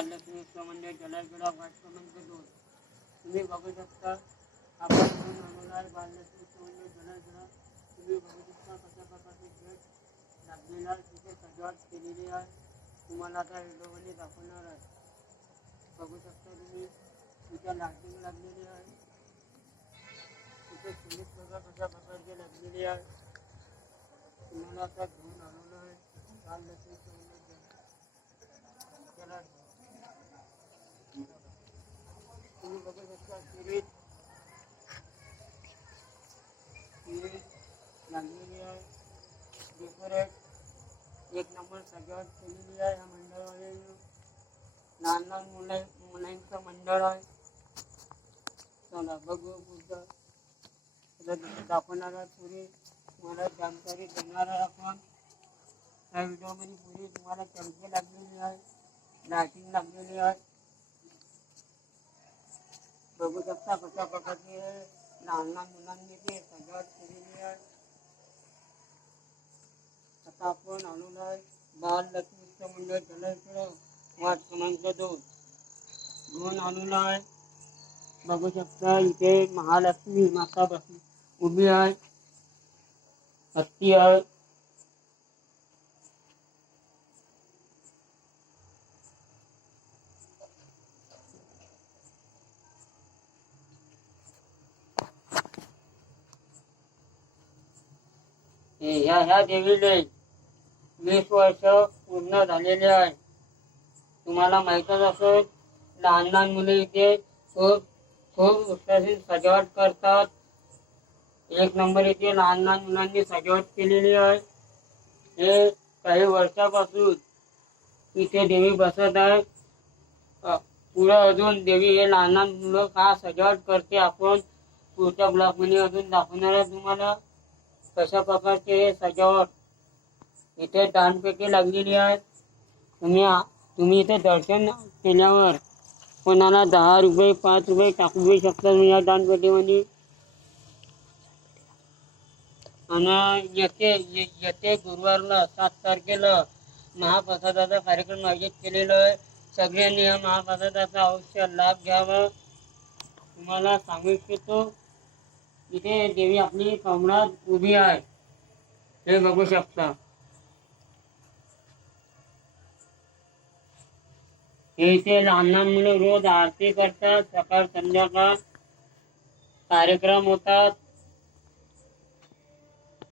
महालक्ष्मी मंदिर जलालगडा वार्ड क्रमांक 2. तुम्ही बघू शकता आपण घेऊन आलेलो आहे बाललक्ष्मी मंदिर जलालगडा. तुम्ही बघू शकता कशा प्रकारचे गेट लागलेला आहे, तिथे सजावट केलेली आहे. तुम्हाला आता व्हिडिओमध्ये दाखवणार आहे. बघू शकता तुम्ही तिथे लाइटिंग लागलेली आहे. तिथे सुमित बघा कशा प्रकारचे लागलेली आहे. तुम्हाला आता घेऊन आलेलो आहे बाललक्ष्मी मंदिर जलालगडा. तुम्ही बघू शकता सिरीज लागलेली आहे. डेकोरेट एक नंबर सजावट केलेली आहे. या मंडळाने लहान लहान मुलांचं मंडळ आहे. चला बघू पुढचं दाखवणार आहे. पुरी तुम्हाला जानकारी देणार आहे आपण या व्हिडिओमध्ये. पुरी तुम्हाला चमके लागलेली आहे, लाइटिंग लागलेली आहे. बघू शकता कशा प्रकारचे लहान लहान मुलांनी ते सजावट केलेली आहे. आता आपण आलेलो आहे बाललक्ष्मीचं मंदिर जलालगडा वार्ड क्रमांक 2 घेऊन आलेलो आहे. बघू शकता इथे महालक्ष्मी माता बसली उभी आहे, हत्ती आहे. ह्या देवीले 20 वर्ष पूर्ण झालेले आहे. तुम्हाला माहीतच असेल लहान लहान मुले इथे खूप खूप उत्साही सजावट करतात. एक नंबर इथे लहान लहान मुलांनी सजावट केलेली आहे. हे काही वर्षापासून इथे देवी बसत आहे. पुढे अजून देवी हे लहान लहान मुलं का सजावट करते आपण पुढच्या ब्लॉगमध्ये अजून दाखवणार आहे तुम्हाला कशा प्रकारचे हे सजावट. इथे दानपेटी लागलेली आहे. तुम्ही इथे दर्शन केल्यावर कोणाला 10 रुपये 5 रुपये टाकू देऊ शकता तुम्ही या दानपेटीमध्ये. आणि येते गुरुवारला 7 तारखेला महाप्रसादाचा कार्यक्रम आयोजित केलेला आहे. सगळ्यांनी या महाप्रसादाचा अवश्य लाभ घ्यावा. तुम्हाला सांगू इच्छितो इथे देवी आपली कमळात उभी आहे. हे बघू शकता. इथे लहान लहान मुलं रोज आरती करतात. सकाळ संध्याकाळ कार्यक्रम होतात.